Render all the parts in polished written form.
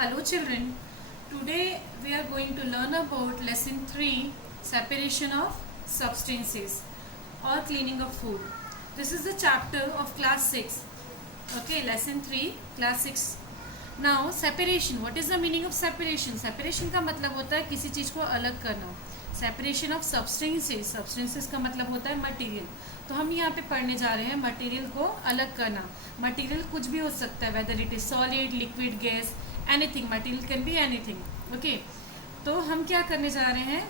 Hello children, today we are going to learn about lesson 3, separation of substances or cleaning of food. This is the chapter of class 6. Okay, lesson 3, class 6. Now separation, what is the meaning of separation? Separation का मतलब होता है किसी चीज़ को अलग करना. Separation of substances, substances का मतलब होता है मटेरियल. तो हम यहाँ पे पढ़ने जा रहे हैं मटेरियल को अलग करना. मटेरियल कुछ भी हो सकता है, whether it is solid, liquid, gas, anything. Material can be anything. Okay, तो हम क्या करने जा रहे हैं,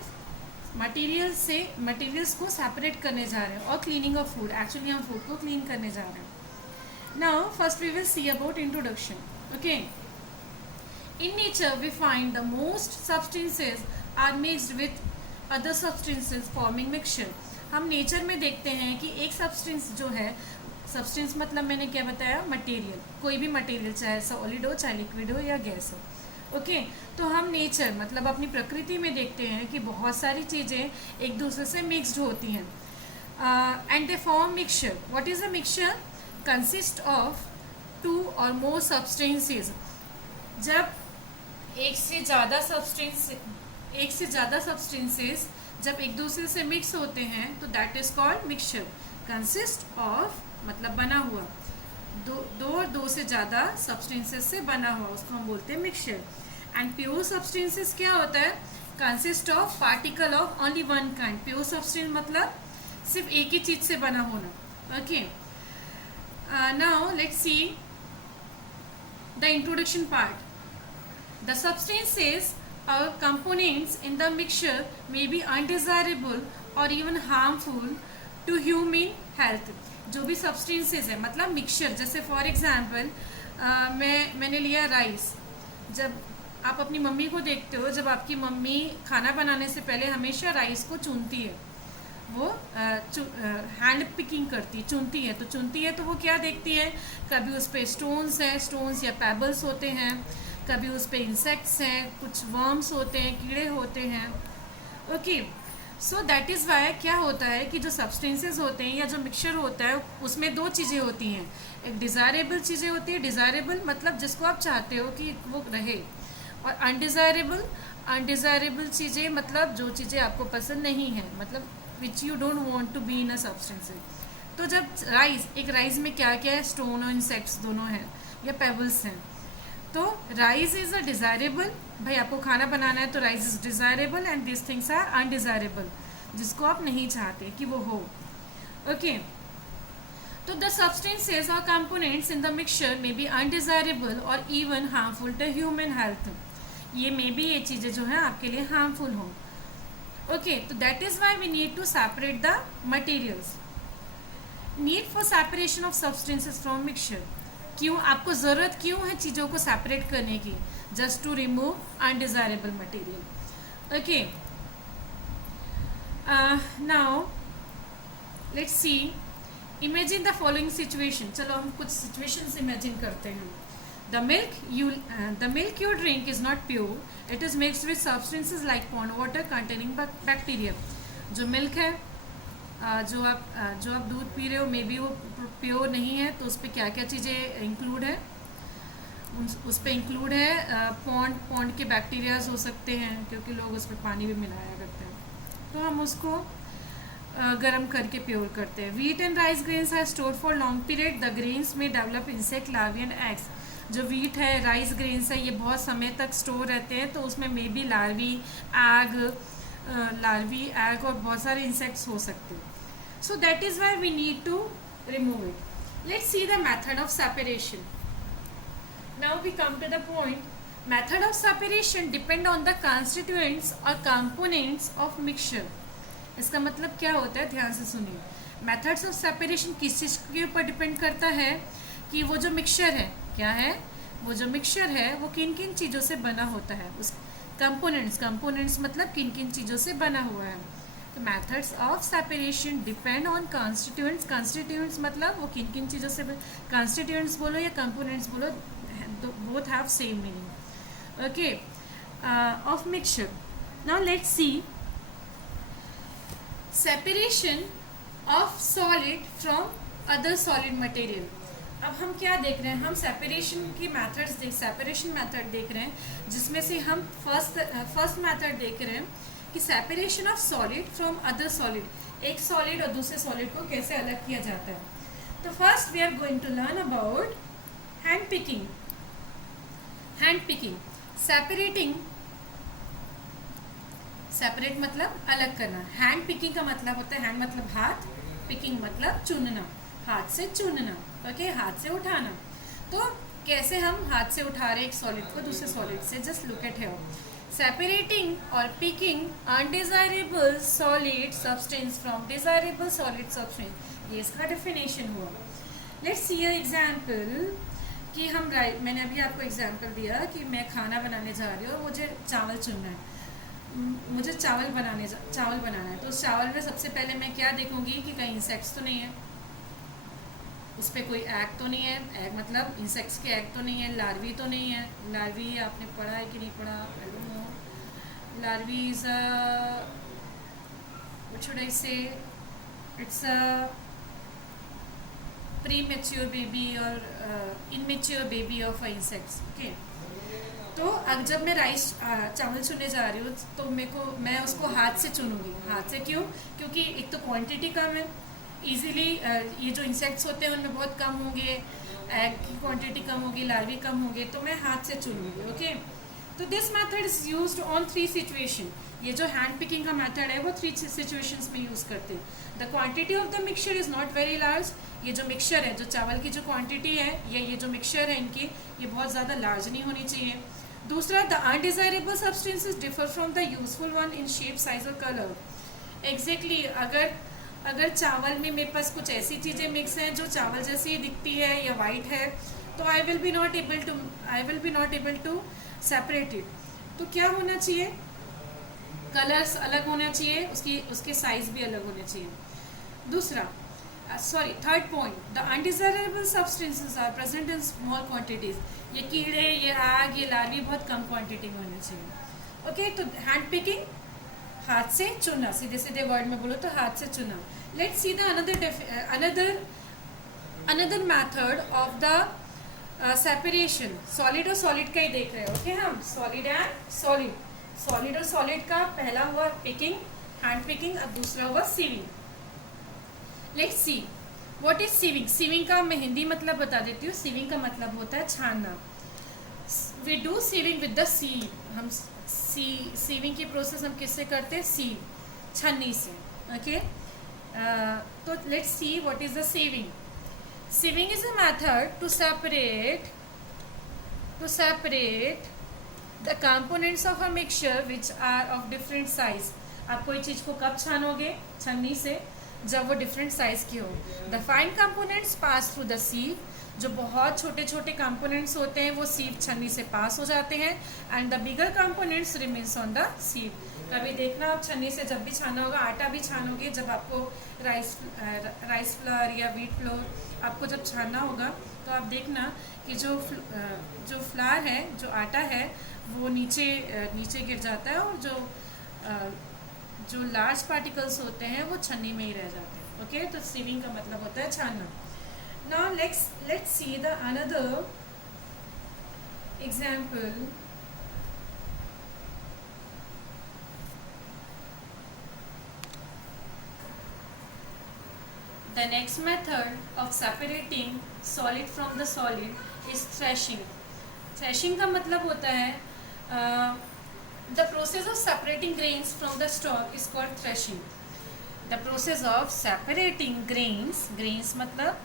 मटेरियल से मटेरियल्स को सेपरेट करने जा रहे हैं. और क्लीनिंग ऑफ फूड, एक्चुअली हम फूड को क्लीन करने जा रहे हैं. Now first we will see about introduction. Okay, in nature we find the most substances are mixed with other substances forming mixture. हम नेचर में देखते हैं कि एक सब्सटेंस जो है, सब्सटेंस मतलब मैंने क्या बताया, मटेरियल, कोई भी मटेरियल, चाहे सॉलिड हो, चाहे लिक्विड हो या गैस हो. ओके, तो हम नेचर मतलब अपनी प्रकृति में देखते हैं कि बहुत सारी चीज़ें एक दूसरे से मिक्सड होती हैं. And they form mixture. What is a mixture? Consist of 2 or more substances. जब एक से ज़्यादा सब्सटेंसेस जब एक दूसरे से मिक्स होते हैं तो that is called mixture. Consist of मतलब बना हुआ, दो और दो से ज़्यादा सब्सटेंसेस से बना हुआ, उसको हम बोलते हैं मिक्सचर. एंड प्योर सब्सटेंसेस क्या होता है? Consist of particle of only one kind. Pure substance मतलब सिर्फ एक ही चीज़ से बना होना. Okay, now let's see the introduction part. The substances or components in the mixture may be undesirable or even harmful to human health. जो भी substances है मतलब मिक्सचर, जैसे फॉर एग्जाम्पल मैंने लिया राइस. जब आप अपनी मम्मी को देखते हो, जब आपकी मम्मी खाना बनाने से पहले हमेशा राइस को चुनती है, वो हैंड पिकिंग करती, चुनती है. तो चुनती है तो वो क्या देखती है, कभी उस पर स्टोन्स हैं, स्टोन्स या पेबल्स होते हैं, कभी उस पर इंसेक्ट्स हैं, कुछ वर्म्स होते हैं, कीड़े होते हैं. Okay, so that is Y क्या होता है कि जो सब्सटेंसेस होते हैं या जो मिक्सचर होता है उसमें दो चीज़ें होती हैं. एक डिज़ायरेबल चीज़ें होती है. डिज़ायरेबल मतलब जिसको आप चाहते हो कि वो रहे. और अनडिज़ायरेबल चीज़ें मतलब जो चीज़ें आपको पसंद नहीं है, मतलब which you don't want to be in a substance. तो जब एक राइस में क्या क्या है, स्टोन और इंसेक्ट्स दोनों हैं या पेबल्स हैं. तो राइस इज अ डिज़ायरेबल. भाई आपको खाना बनाना है तो rice is desirable and this things are undesirable, जिसको आप नहीं चाहते कि वो हो. ओके, तो द सब्सटेंसेज और components in the mixture may be undesirable और even harmful to human health. ये मे बी ये चीज़ें जो हैं आपके लिए हार्मफुल हों. ओके, तो that is why we need to separate the materials. Need for separation of substances from mixture. क्यों, आपको ज़रूरत क्यों है चीज़ों को सेपरेट करने की? Just to remove undesirable material. Okay, now let's see. Imagine the following situation. चलो हम कुछ सिचुएशंस इमेजिन करते हैं. The milk you drink is not pure. It is mixed with substances like pond water containing bacteria. जो milk है, जो आप दूध पी रहे हो, मे बी वो प्योर नहीं है. तो उस पर क्या क्या चीज़ें इंक्लूड है? उस पर इंक्लूड है पॉन्ड के बैक्टीरियाज हो सकते हैं, क्योंकि लोग उस पर पानी भी मिलाया करते हैं. तो हम उसको गर्म करके प्योर करते हैं. Wheat and rice grains are stored for long period. The grains में develop insect larvae and eggs. जो वीट है, राइस ग्रेन्स है, ये बहुत समय तक स्टोर रहते हैं. तो उसमें मे बी लार्वी, एग और बहुत सारे इंसेक्ट्स हो सकते हैं. So that is why we need to remove it. Let's see the method of separation. Now we come to the point. Method of separation depend on the constituents or components of mixture. इसका मतलब क्या होता है, ध्यान से सुनिए. Methods of separation किस चीज़ के ऊपर डिपेंड करता है कि वो जो मिक्सचर है क्या है, वो जो मिक्सचर है वो किन किन चीज़ों से बना होता है. उस कंपोनेंट्स मतलब किन किन चीज़ों से बना हुआ है. Methods of separation depend on constituents. Constituents मतलब वो किन किन चीज़ों से, कॉन्स्टिट्यूएंट्स बोलो या कंपोनेंट्स बोलो, both have same meaning. Okay, of mixture. Now let's C separation of solid from other solid material. अब हम क्या देख रहे हैं, हम सेपरेशन की सेपरेशन मेथड देख रहे हैं, जिसमें से हम फर्स्ट मेथड देख रहे हैं कि separation of solid from other solid, एक सॉलिड और दूसरे सॉलिड को कैसे अलग किया जाता है। तो first we are going to learn about hand picking. Separate मतलब अलग करना। हैंड पिकिंग का मतलब होता है, हैंड मतलब हाथ, पिकिंग मतलब चुनना, हाथ से चुनना, ओके, हाथ से उठाना। तो कैसे हम हाथ से उठा रहे एक सॉलिड को दूसरे सॉलिड से, just look at here. Separating और picking undesirable solid substance from desirable solid substance, ये इसका डेफिनेशन हुआ। लेट्स सी अ एग्जाम्पल कि हम मैंने अभी आपको एग्जाम्पल दिया कि मैं खाना बनाने जा रही हूँ और मुझे चावल चुनना है, मुझे चावल बनाना है। तो उस चावल में सबसे पहले मैं क्या देखूंगी कि कहीं इंसेक्ट्स तो नहीं है, उस पर कोई एग तो नहीं है, एग मतलब इंसेक्ट्स के एग तो नहीं है, लार्वी तो नहीं है। लार्वी आपने पढ़ा है कि नहीं पढ़ा, I don't know. Larvae is what should I से, इट्स अ प्रीमेच्योर बेबी और immature baby of insects, okay. तो अब जब मैं चावल चुनने जा रही हूँ तो मैं उसको हाथ से चुनूंगी। हाथ से क्यों? क्योंकि एक तो क्वांटिटी कम है, इजीली ये जो इंसेक्ट्स होते हैं उनमें बहुत कम होंगे, एग की क्वांटिटी कम होगी, लार्वी कम होंगे, तो मैं हाथ से चुनूंगी, ओके। तो this method is used on 3 situation. ये जो हैंड पिकिंग का मेथड है वो 3 सिचुएशंस में यूज़ करते हैं। The quantity of the mixture is not very large. ये जो मिक्सचर है, जो चावल की जो क्वांटिटी है, ये जो मिक्सचर है इनकी, ये बहुत ज़्यादा लार्ज नहीं होनी चाहिए। दूसरा, the undesirable substances differ from the useful one in shape, size और कलर। एग्जैक्टली, अगर चावल में मेरे पास कुछ ऐसी चीज़ें मिक्स हैं जो चावल जैसी दिखती है या वाइट है, तो I will be not able to separate it. तो क्या होना चाहिए? कलर्स अलग होना चाहिए, उसके साइज भी अलग होने चाहिए। दूसरा, third point, the undesirable substances are present in small quantities. ये कीड़े, ये आग, ये लार्वी बहुत कम क्वांटिटी में होने चाहिए, ओके। तो हैंड पिकिंग, हाथ से चुनना, सीधे सीधे वर्ड में बोलो तो हाथ से चुनना। Let's see the another method of the separation. Solid और सॉलिड का ही देख रहे हो, ओके। हम सॉलिड एंड सॉलिड और सॉलिड का पहला हुआ पिकिंग, हैंड पिकिंग, अब दूसरा हुआ sieving. Let's see what is sieving. Sieving का मैं हिंदी मतलब बता देती हूँ। सीविंग का मतलब होता है छानना। We do sieving with the sieve. हम सीविंग की प्रोसेस हम किससे करते हैं? सीव, छन्नी से, ओके। तो let's see what is the sieving. Sieving is a method to separate the components of a mixture which are of different size. आप कोई चीज़ को कब छानोगे? छन्नी से, जब वो डिफरेंट साइज की हो। The fine components pass through the सीव। जो बहुत छोटे छोटे कंपोनेंट्स होते हैं वो सीव छन्नी से पास हो जाते हैं। And the bigger components remains on the सीव। कभी देखना, आप छन्नी से जब भी छाना होगा, आटा भी छानोगे, जब आपको राइस फ्लोर या व्हीट फ्लोर आपको जब छानना होगा, तो आप देखना कि जो फ्लावर है, जो आटा है, वो नीचे गिर जाता है, और जो लार्ज पार्टिकल्स होते हैं वो छन्नी में ही रह जाते हैं, ओके। तो सीविंग का मतलब होता है छानना। Now let's see the another example. The next method of separating solid from the solid is threshing. Threshing का मतलब होता है the process of separating grains from the stalk is called threshing. The process of separating grains मतलब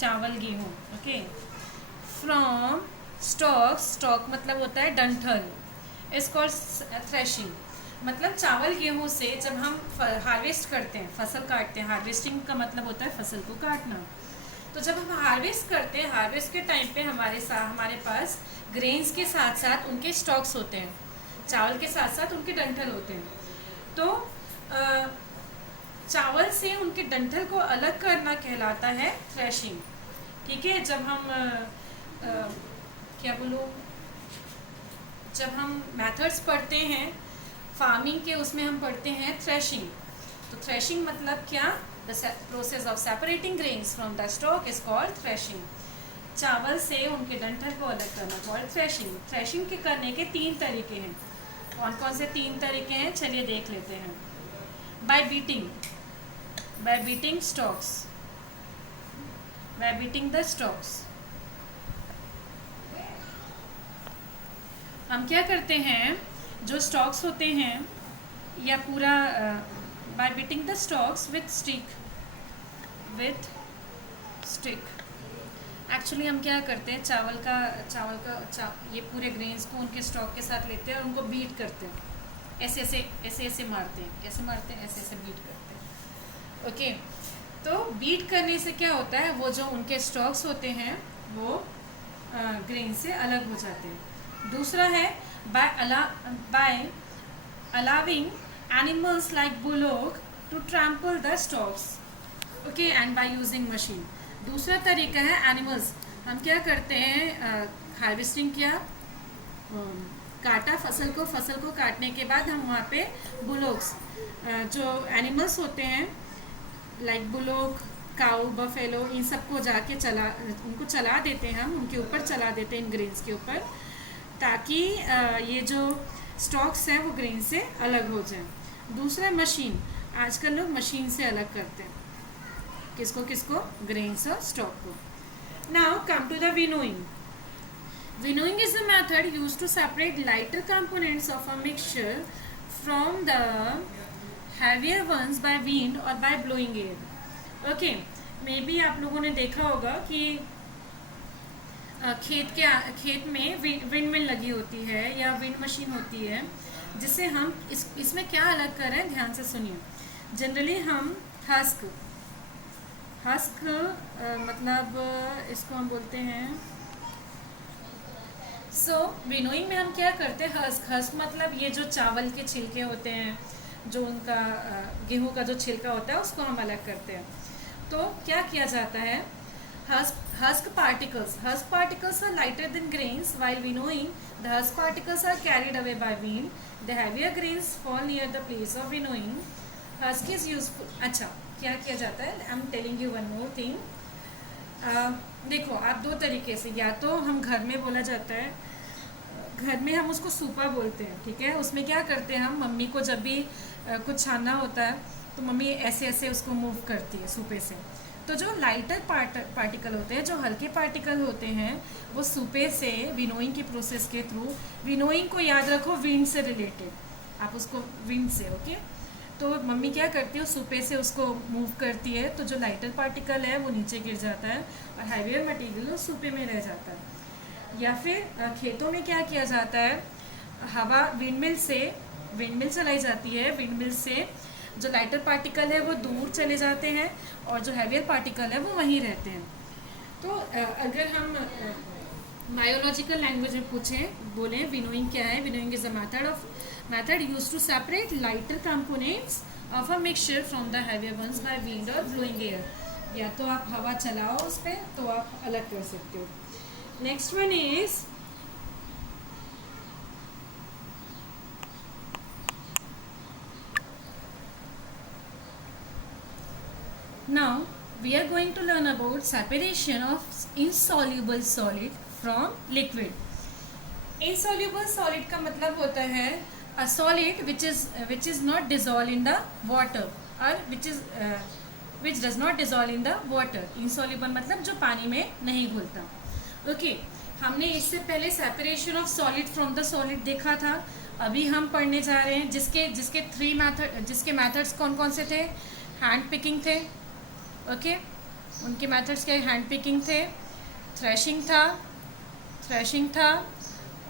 चावल, गेहूँ, okay, from stalk मतलब होता है डंठल, is called threshing. मतलब चावल गेहूँ से जब हम हार्वेस्ट करते हैं, फसल काटते हैं, हार्वेस्टिंग का मतलब होता है फसल को काटना। तो जब हम हार्वेस्ट करते हैं, हार्वेस्ट के टाइम पे हमारे पास ग्रेन्स के साथ साथ उनके स्टॉक्स होते हैं, चावल के साथ साथ उनके डंठल होते हैं। तो चावल से उनके डंठल को अलग करना कहलाता है थ्रेशिंग, ठीक है। जब हम मेथड्स पढ़ते हैं फार्मिंग के, उसमें हम पढ़ते हैं थ्रेशिंग। तो थ्रेशिंग मतलब क्या? The process of separating grains from the stock is called threshing. चावल से उनके डंठल को अलग करना कॉल्ड थ्रेशिंग। थ्रेशिंग के करने के 3 तरीके हैं। कौन कौन से 3 तरीके हैं चलिए देख लेते हैं। Bye beating stocks, bye beating the stocks. हम क्या करते हैं, जो स्टॉक्स होते हैं या पूरा bye beating the stocks with stick. Actually हम क्या करते हैं, ये पूरे ग्रेन्स को उनके स्टॉक के साथ लेते हैं और उनको बीट करते हैं, ऐसे मारते हैं। कैसे मारते हैं, ऐसे बीट करते हैं। ओके, तो बीट करने से क्या होता है, वो जो उनके स्टॉक्स होते हैं वो ग्रेन से अलग हो जाते हैं। दूसरा है by allowing animals like bullock to trample the stalks, okay, and by using machine. दूसरा तरीका है एनिमल्स, हम क्या करते हैं, हार्वेस्टिंग किया, काटा फसल को काटने के बाद हम वहाँ पे बुलोक्स, जो एनिमल्स होते हैं लाइक बुलोक, काऊ, बफेलो, इन सबको जाके उनको चला देते हैं, हम उनके ऊपर चला देते हैं इन ग्रेन्स के ऊपर, ताकि ये जो स्टॉक्स हैं वो ग्रेन से अलग हो जाए। दूसरा मशीन, आजकल लोग मशीन से अलग करते हैं, किसको ग्रेन्स और स्टॉक को। Now come to the winnowing. Winnowing is a method used to separate lighter components of a mixture from the heavier ones by wind or by blowing air. Okay, may be आप लोगों ने देखा होगा कि खेत में wind mill लगी होती है या विंड मशीन होती है, जिससे हम इसमें क्या अलग कर रहे हैं, ध्यान से सुनिए। जनरली हम हस्क मतलब इसको हम बोलते हैं, विनोइंग में हम क्या करते हैं, हस्क मतलब ये जो चावल के छिलके होते हैं, जो उनका गेहूं का जो छिलका होता है उसको हम अलग करते हैं। तो क्या किया जाता है, husk particles are lighter than grains. While winnowing, the husk particles are carried away by wind. The heavier grains fall near the place of winnowing. Husk is useful. अच्छा, क्या किया जाता है, I am telling you one more thing. देखो, आप 2 तरीके से, या तो हम घर में बोला जाता है, घर में हम उसको सूपा बोलते हैं, ठीक है। उसमें क्या करते हैं हम, मम्मी को जब भी कुछ छानना होता है तो मम्मी ऐसे उसको मूव करती है सूपे से। तो जो लाइटर पार्टिकल होते हैं, जो हल्के पार्टिकल होते हैं, वो सूपे से विनोइंग की प्रोसेस के थ्रू, विनोइंग को याद रखो विंड से रिलेटेड, आप उसको विंड से, ओके। तो मम्मी क्या करती है, सूपे से उसको मूव करती है, तो जो लाइटर पार्टिकल है वो नीचे गिर जाता है और हैवियर मटेरियल सूपे में रह जाता है। या फिर खेतों में क्या किया जाता है, हवा विंडमिल चलाई जाती है, विंडमिल से जो लाइटर पार्टिकल है वो दूर चले जाते हैं और जो हैवियर पार्टिकल है वो वहीं रहते हैं। तो अगर हम बायोलॉजिकल लैंग्वेज में बोलें विनोइंग क्या है, winnowing is a method used to separate lighter components of a mixture from the heavier ones by wind or blowing air. या तो आप हवा चलाओ उस पर तो आप अलग कर सकते हो। Next one is now we are going to learn about separation of insoluble solid from liquid. insoluble solid का मतलब होता है a solid which is not dissolved in the water or which does not dissolve in the water. insoluble मतलब जो पानी में नहीं घुलता, okay. हमने इससे पहले separation of solid from the solid देखा था। अभी हम पढ़ने जा रहे हैं जिसके मेथड्स कौन कौन से थे, हैंड पिकिंग थे, ओके। उनके मेथड्स क्या, हैंड पिकिंग थे, थ्रेशिंग था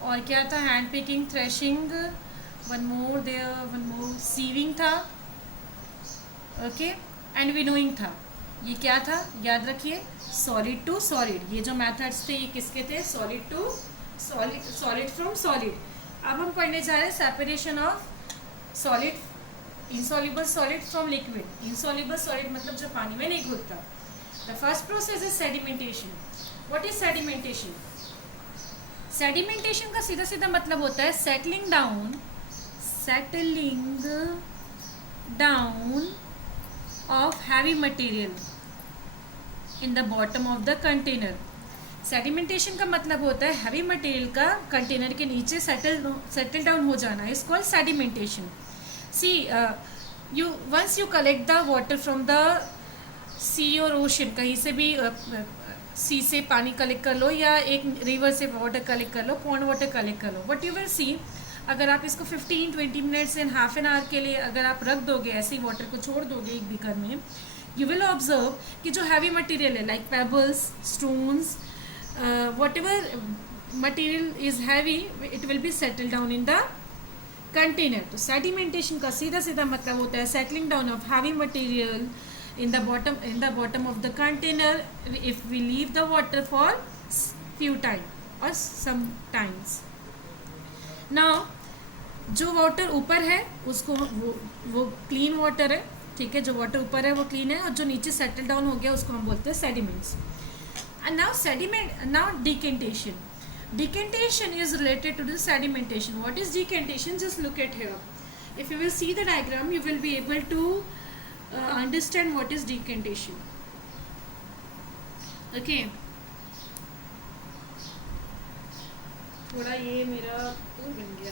और क्या था, hand picking, threshing, one more sieving था, ओके, एंड विनोइंग था। ये क्या था, याद रखिए, सॉलिड टू सॉलिड। ये जो मेथड्स थे ये किसके थे, solid to solid from solid. अब हम पढ़ने जा रहे हैं separation of solid, insoluble solid from liquid. insoluble solid मतलब जो पानी में नहीं घुलता। The first process is sedimentation. What is sedimentation? Sedimentation का सीधा मतलब होता है settling down of heavy material in the bottom of the container. Sedimentation का मतलब होता है हैवी मटेरियल का कंटेनर के नीचे सेटल डाउन हो जाना, is called sedimentation. See you once you collect the water from the sea और ओशन, कहीं से भी सी से पानी कलेक्ट कर लो या एक रिवर से वाटर कलेक्ट कर लो, पॉन्ड वाटर कलेक्ट कर लो, वट यू विल सी, अगर आप इसको 15-20 minutes and half an hour के लिए अगर आप रख दोगे, ऐसे ही वाटर को छोड़ दोगे एक बीकर में, यू विल ऑब्जर्व कि जो हैवी मटेरियल है like pebbles, stones, whatever material is heavy, it will be settled down in the container. तो sedimentation का सीधा सीधा मतलब होता है settling down of heavy material in the bottom of the container if we leave the water for few time or some times. Now जो water ऊपर है उसको वो क्लीन वाटर है, ठीक है, जो वाटर ऊपर है वो क्लीन है, और जो नीचे सेटल डाउन हो गया उसको हम बोलते हैं sediments. And now decantation. Decantation is related to the sedimentation. What is decantation? Just look at here. If you will see the diagram, you will be able to understand what is decantation. Okay. थोड़ा ये मेरा बन गया.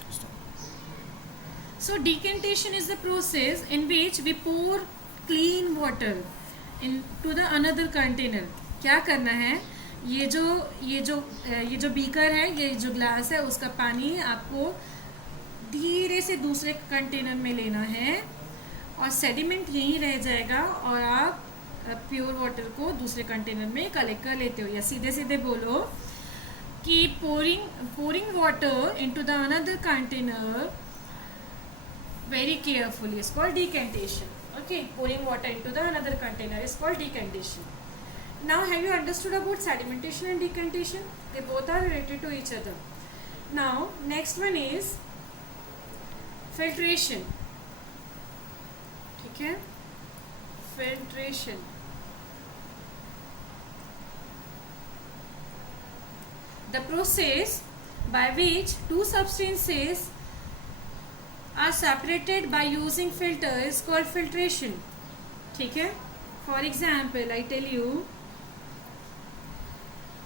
So decantation is the process in which we pour clean water into the another container. क्या करना है, ये जो बीकर है, ये जो ग्लास है, उसका पानी आपको धीरे से दूसरे कंटेनर में लेना है और सेडिमेंट यहीं रह जाएगा और आप प्योर वाटर को दूसरे कंटेनर में कलेक्ट कर लेते हो. या सीधे सीधे बोलो कि pouring water into the another container very carefully is called decantation. Okay, pouring water into the another container is called decantation. Now have you understood about sedimentation and decantation? They both are related to each other. Now next one is filtration. ठीक है, filtration. The process by which two substances are separated by using filter is called filtration. ठीक है. For example, I tell you,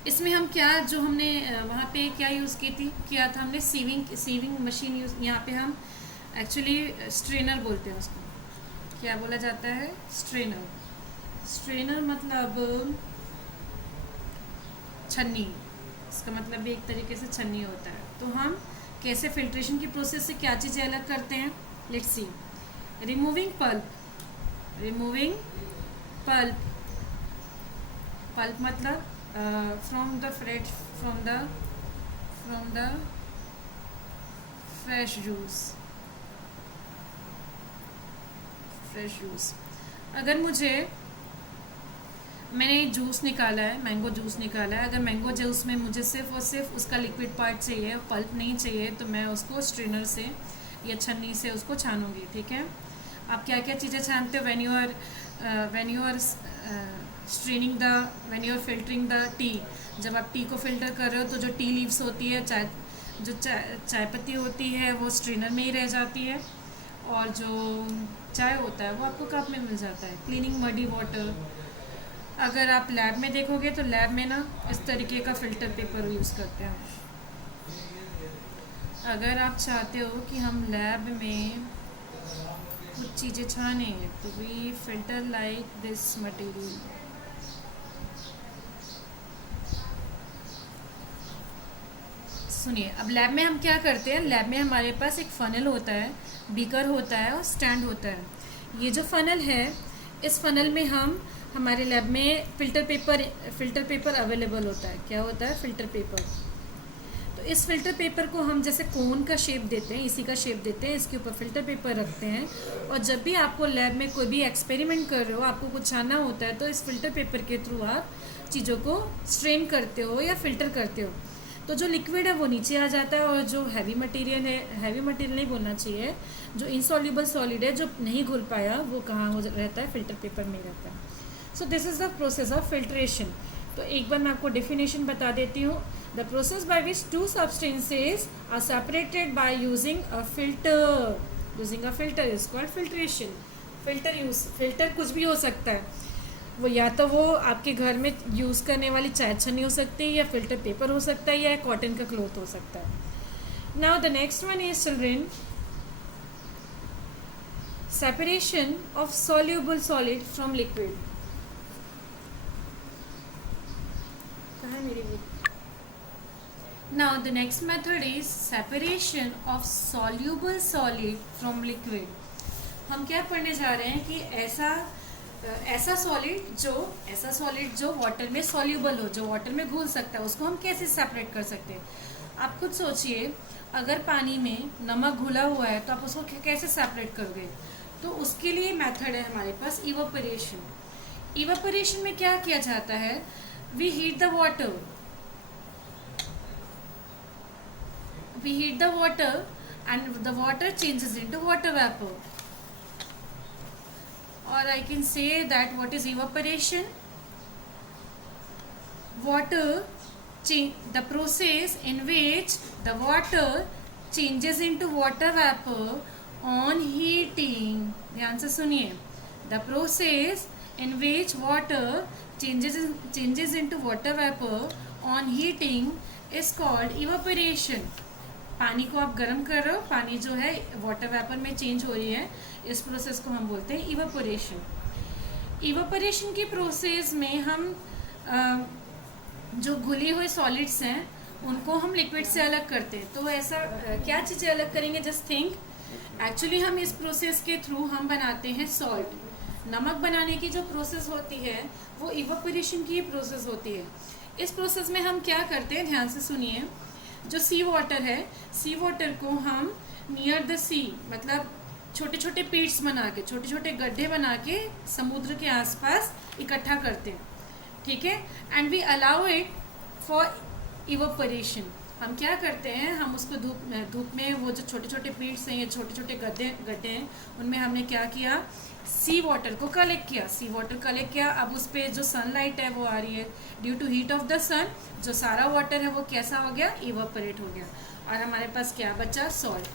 इसमें हम क्या, जो हमने वहाँ पे क्या यूज़ किया था हमने, सीविंग मशीन यूज़, यहाँ पे हम एक्चुअली स्ट्रेनर बोलते हैं उसको. क्या बोला जाता है? स्ट्रेनर मतलब छन्नी, इसका मतलब भी एक तरीके से छन्नी होता है. तो हम कैसे फिल्ट्रेशन की प्रोसेस से क्या चीज़ें अलग करते हैं, लेट्स सी. रिमूविंग पल्प मतलब from the fresh juice. अगर मैंने जूस निकाला है, मैंगो जूस निकाला है, अगर मैंगो जूस में मुझे सिर्फ और सिर्फ उसका लिक्विड पार्ट चाहिए, पल्प नहीं चाहिए, तो मैं उसको स्ट्रेनर से या छन्नी से उसको छानूंगी. ठीक है. आप क्या क्या चीज़ें छानते हो when you are filtering the tea? जब आप टी को फिल्टर कर रहे हो तो जो टी लीव्स होती है, चाय पत्ती होती है, वो स्ट्रेनर में ही रह जाती है, और जो चाय होता है वो आपको कप में मिल जाता है. Cleaning muddy water. अगर आप लैब में देखोगे तो लैब में ना इस तरीके का फ़िल्टर पेपर यूज़ करते हैं. अगर आप चाहते हो कि हम लैब में कुछ चीज़ें छाने तो we filter like this material. सुनिए, अब लैब में हम क्या करते हैं, लैब में हमारे पास एक फ़नल होता है, बीकर होता है और स्टैंड होता है. ये जो फ़नल है, इस फ़नल में हमारे लैब में फ़िल्टर पेपर अवेलेबल होता है. क्या होता है? Filter paper. तो इस फ़िल्टर पेपर को हम जैसे कोन का शेप देते हैं, इसी का शेप देते हैं, इसके ऊपर फ़िल्टर पेपर रखते हैं, और जब भी आपको लैब में कोई भी एक्सपेरिमेंट कर रहे हो, आपको कुछ छानना होता है, तो इस फ़िल्टर पेपर के थ्रू आप चीज़ों को स्ट्रेन करते हो या फ़िल्टर करते हो. तो जो लिक्विड है वो नीचे आ जाता है, और जो हैवी मटेरियल नहीं बोलना चाहिए, जो इनसॉल्युबल सॉलिड है, जो नहीं घुल पाया, वो कहाँ रहता है? फ़िल्टर पेपर में रहता है. So this is the process of filtration. तो एक बार मैं आपको डेफिनेशन बता देती हूँ. The process by which two substances are separated by using a filter is called filtration. Filter कुछ भी हो सकता है. वो या तो वो आपके घर में यूज़ करने वाली चाय छन्नी हो सकती है, या फिल्टर पेपर हो सकता है, या कॉटन का क्लॉथ हो सकता है। Now the next one is children separation of soluble solid from liquid. कहाँ है मेरी book? Now the next method is separation of soluble solid from liquid. हम क्या पढ़ने जा रहे हैं कि ऐसा सॉलिड जो वाटर में सॉल्यूबल हो, जो वाटर में घुल सकता है, उसको हम कैसे सेपरेट कर सकते हैं। आप खुद सोचिए, अगर पानी में नमक घुला हुआ है तो आप उसको कैसे सेपरेट करोगे। तो उसके लिए मेथड है हमारे पास इवापोरेशन। इवापोरेशन में क्या किया जाता है, we heat the water and the water changes into water vapor, or I can say that what is evaporation? The process in which the water changes into water vapor on heating. ध्यान से सुनिए, the process in which water changes into water vapor on heating is called evaporation. पानी को आप गर्म कर रहे हो, पानी जो है वाटर वेपर में चेंज हो रही है, इस प्रोसेस को हम बोलते हैं इवापोरेशन। इवापोरेशन की प्रोसेस में हम जो घुली हुई सॉलिड्स हैं उनको हम लिक्विड से अलग करते हैं। तो ऐसा क्या चीज़ें अलग करेंगे, जस्ट थिंक। एक्चुअली हम इस प्रोसेस के थ्रू हम बनाते हैं सॉल्ट। नमक बनाने की जो प्रोसेस होती है वो इवापोरेशन की प्रोसेस होती है। इस प्रोसेस में हम क्या करते हैं, ध्यान से सुनिए। जो सी वाटर है, सी वाटर को हम नियर द सी, मतलब छोटे छोटे पीट्स बना के, छोटे छोटे गड्ढे बना के समुद्र के आसपास इकट्ठा करते हैं, ठीक है। And we allow it for evaporation. हम क्या करते हैं, हम उसको धूप में वो जो छोटे छोटे पीट्स हैं, ये छोटे छोटे गड्ढे हैं, उनमें हमने क्या किया, सी वाटर को कलेक्ट किया। अब उस पर जो सनलाइट है वो आ रही है, due to heat of the sun जो सारा वाटर है वो कैसा हो गया, इवापोरेट हो गया, और हमारे पास क्या बचा, सॉल्ट।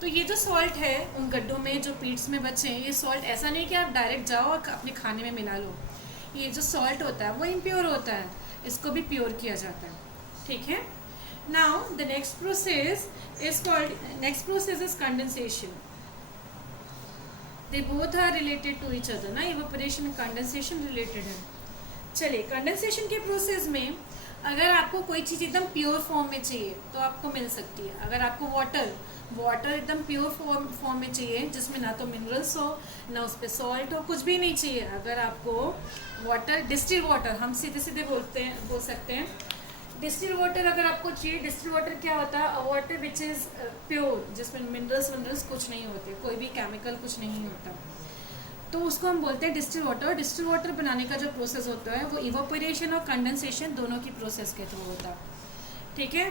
तो ये जो सॉल्ट है उन गड्ढों में जो पीट्स में बचे हैं, ये सॉल्ट ऐसा नहीं कि आप डायरेक्ट जाओ और अपने खाने में मिला लो। ये जो सॉल्ट होता है वो इम्प्योर होता है, इसको भी प्योर किया जाता है, ठीक है। Now the next process is condensation. They both are related to each other ना, इवापोरेशन कंडेंसेशन रिलेटेड है। चलिए, कंडेंसेशन के प्रोसेस में अगर आपको कोई चीज़ एकदम प्योर फॉर्म में चाहिए तो आपको मिल सकती है। अगर आपको वाटर एकदम प्योर फॉर्म में चाहिए, जिसमें ना तो मिनरल्स हो ना उस पर सॉल्ट हो, कुछ भी नहीं चाहिए, अगर आपको वाटर, डिस्टिल वाटर, हम सीधे सीधे बोल सकते हैं डिस्टिल वाटर अगर आपको चाहिए। डिस्टिल वाटर क्या होता है, वाटर विच इज़ प्योर, जिसमें मिनरल्स कुछ नहीं होते, कोई भी केमिकल कुछ नहीं होता, तो उसको हम बोलते हैं डिस्टिल वाटर। डिस्टिल वाटर बनाने का जो प्रोसेस होता है वो इवापोरेशन और कंडेंसेशन दोनों की प्रोसेस के थ्रू होता है, ठीक है।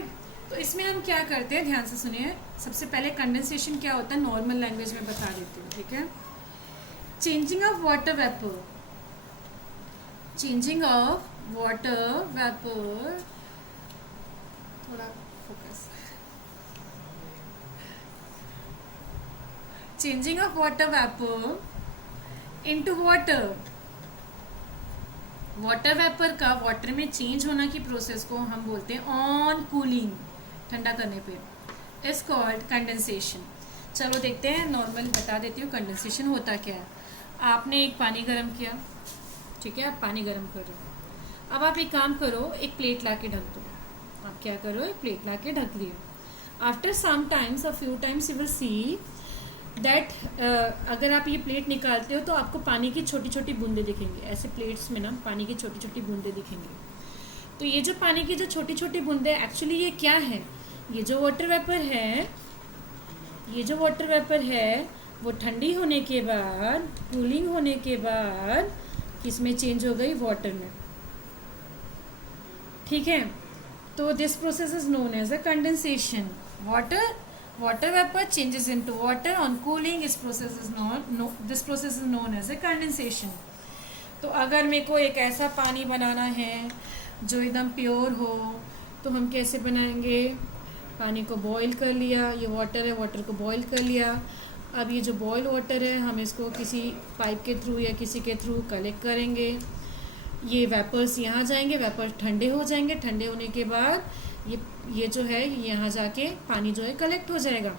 तो इसमें हम क्या करते हैं, ध्यान से सुनिए। सबसे पहले कंडेंसेशन क्या होता है, नॉर्मल लैंग्वेज में बता देती हूँ, ठीक है। चेंजिंग ऑफ वाटर वेपर, थोड़ा focus, changing of water vapour into water vapour का वाटर में चेंज होना की प्रोसेस को हम बोलते हैं ऑन कूलिंग, ठंडा करने पे, इज कॉल्ड कंडेंसेशन। चलो देखते हैं, नॉर्मल बता देती हूँ कंडेंसेशन होता क्या है। आपने एक पानी गर्म किया, ठीक है, आप पानी गर्म कर रहे हो। अब आप एक काम करो, एक प्लेट ला के ढक दो। आप क्या करो, एक प्लेट ला के ढक दिए। After some times, a few times, you will see that अगर आप ये प्लेट निकालते हो तो आपको पानी की छोटी छोटी बूंदे दिखेंगी। ऐसे प्लेट्स में ना पानी की छोटी छोटी बूंदे दिखेंगी। तो ये जो पानी की जो छोटी छोटी बूंदे, एक्चुअली ये क्या है, ये जो वाटर वेपर है वो ठंडी होने के बाद, कूलिंग होने के बाद किसमें चेंज हो गई, वाटर में, ठीक है। तो this process is known as a condensation. Water vapor changes into water on cooling. This process is known as a condensation. तो अगर मेरे को एक ऐसा पानी बनाना है जो एकदम प्योर हो तो हम कैसे बनाएंगे, पानी को बॉईल कर लिया, ये वाटर है, वाटर को बॉईल कर लिया, अब ये जो बॉयल वाटर है हम इसको किसी पाइप के थ्रू या किसी के थ्रू कलेक्ट करेंगे। ये वेपर्स यहाँ जाएंगे, वेपर ठंडे हो जाएंगे, ठंडे होने के बाद ये जो है यहाँ जाके पानी जो है कलेक्ट हो जाएगा।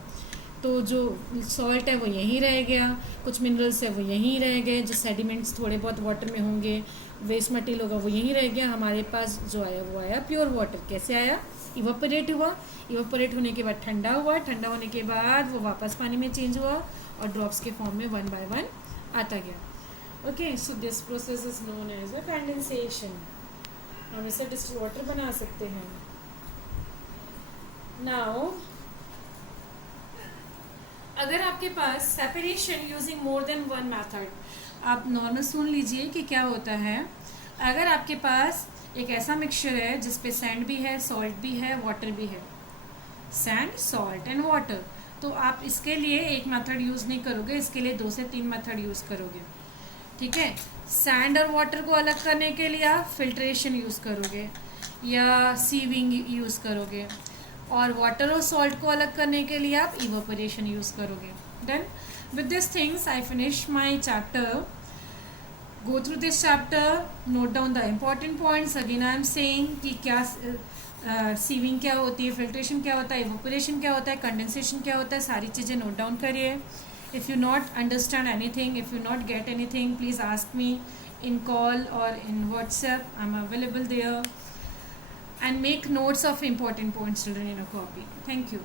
तो जो सॉल्ट है वो यहीं रह गया, कुछ मिनरल्स है वो यहीं रह गए, जो सेडिमेंट्स थोड़े बहुत वाटर में होंगे, वेस्ट मटेरियल होगा वो यहीं रह गया। हमारे पास जो आया वो आया प्योर वाटर। कैसे आया? इवापोरेट हुआ, इवापोरेट होने के बाद ठंडा हुआ, ठंडा होने के बाद वो वापस पानी में चेंज हुआ और ड्रॉप्स के फॉर्म में 1 बाय 1 आता गया। Okay, so this process is known as a condensation. हम इसे डिस्टिल्ड वाटर बना सकते हैं। नाउ अगर आपके पास separation using more than one method, आप नॉर्मल सुन लीजिए कि क्या होता है। अगर आपके पास एक ऐसा मिक्सचर है जिस पे सैंड भी है, सॉल्ट भी है, वाटर भी है, सैंड, सॉल्ट एंड वाटर, तो आप इसके लिए एक मेथड यूज़ नहीं करोगे, इसके लिए 2 से 3 मेथड यूज़ करोगे। ठीक है, सैंड और वाटर को अलग करने के लिए आप फिल्ट्रेशन यूज़ करोगे या सीविंग यूज़ करोगे, और वाटर और सॉल्ट को अलग करने के लिए आप इवापोरेशन यूज़ करोगे। Then with this things I finish my chapter. Go through this chapter, note down the important points. Again I am saying कि क्या सीविंग क्या होती है, फिल्ट्रेशन क्या होता है, इवापोरेशन क्या होता है, कंडेंसेशन क्या होता है, सारी चीज़ें नोट डाउन करिए। If you not understand anything, if you not get anything, please ask me in call or in WhatsApp. I'm available there. And make notes of important points, children, in a copy. Thank you.